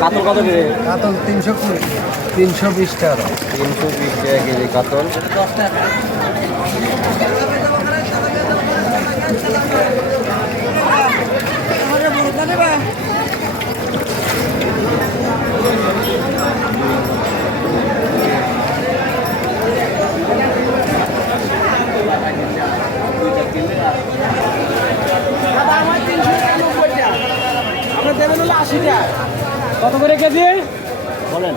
কাতল কত করে কাতল তিনশো কুড়ি। তিনশো বিশ টাকা। তিনশো বিশ টাকা কেজি কাতল। কত করে কেজি? বলেন।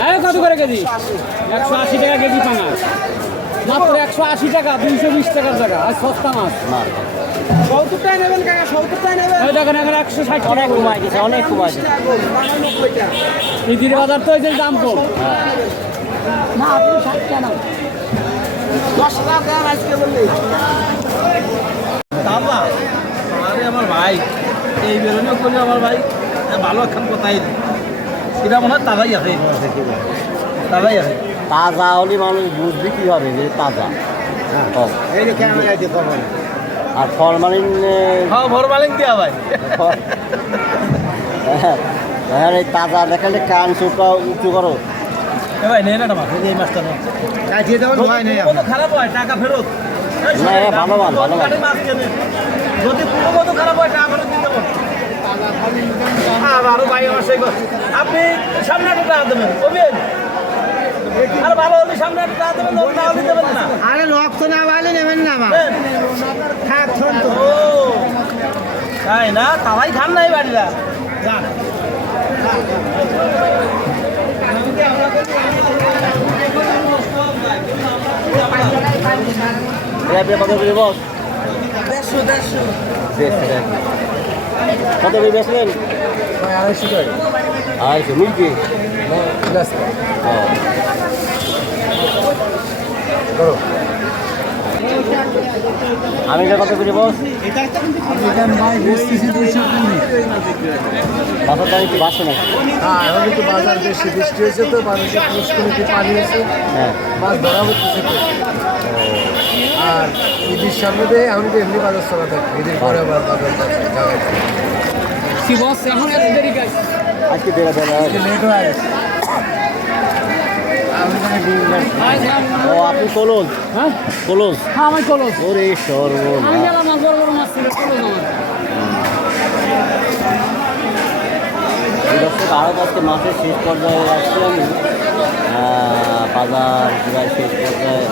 হ্যাঁ কত করে কেজি? একশো আশি টাকা কেজি পাঙাশ মাত্র একশো আশি টাকা দুইশো বিশ টাকার জায়গা আর সস্তা মাছ। না। সত্তরটাই নেবেন কাকা সত্তরটাই নেবেন। ওই দেখেন এখন একশো ষাট অনেক কমাই গেছে অনেক কমাই গেছে। ইদির বাজার তো দাম কম। না আপনি ষাট কেন দশ টাকা দেন আজকে বললি দামা আরে আমার ভাই এই বেরোনো করলে আমার ভাই। ভালো একখান কোথায়? এটা মনে হয় তাজাই আছে। তাজাই আছে। তাজা হলে মানুষ বুঝবে কীভাবে যে তাজা। ও, এই যে ক্যামেরা দিয়ে খবর আর ফরমালিন হ্যাঁ ভোর মালিক দেওয়া ভাই। হ্যাঁ এই তাজা দেখালে কান চুকা উঁচু করো। ভাই নেই না মাছ এই মাছটা খারাপ হয় টাকা ফেরত। না, ভালো মাছ, ভালো মাছ। যদি কোনো খারাপ হয় টাকা ফেরত দিতে আবারও ভাই আমার সেই আপনি সামনে একটা টাকা দেবেন অভিন আর ভালো হলে সামনে একটা টাকা দেবেন না হলে দেবেন না। আরে লোক তো না ভালো নেবেন না মা। থাক শোন তো। তাই না? তাই খান নাই বাড়িরা যান কত বস। দেড়শো। দেড়শো দেড়শো। কত করে বেচলেন? আড়াইশো টাকা। আড়াইশো মিল্কি? ও। আমি এটা কত করে বস দাম একটু হ্যাঁ এখন একটু বাজার বেশি বৃষ্টি হয়েছে তো পানি হয়েছে হ্যাঁ। মাছ ধরা হচ্ছে। তো আর ঈদের সামনে দিয়ে এখন তো এমনি বাজার চলা থাকে ঈদের পরে আবার বাজার কি বস এখন দেরি আজকে দেড় দেড় লেট হয়ে গেছে আমি এখানে ডিম রাখছি। ও আপনি কলজ? হ্যাঁ? কলজ? হ্যাঁ আমি কলস ওরে আমি সর্বনাশ গেলাম মাছ বড় বড় মাছ ছিল কলস আমার। এই দর্শক আরও আজকে মাসের শেষ পর্যায়ে আসছি আমি বাজার শেষ পর্যায়ে।